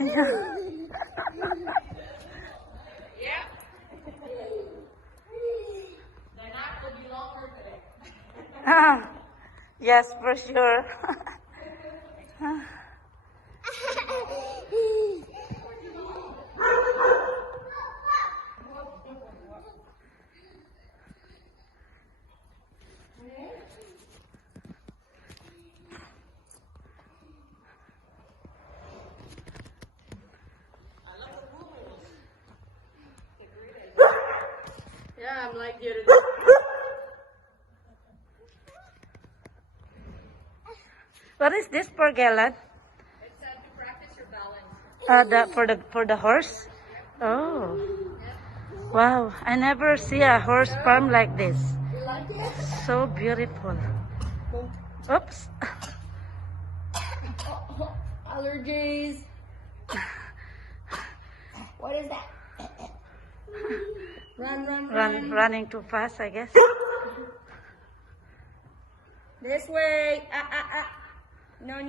Yeah. The nap will be longer today. Yes, for sure. Yeah, I'm like you. What is this for, Galen? It's to practice your balance. For the horse? Oh, wow! I never see a horse farm like this. You like it? So beautiful. Oops. Allergies. What is that? Run. Running too fast, I guess. This way. No.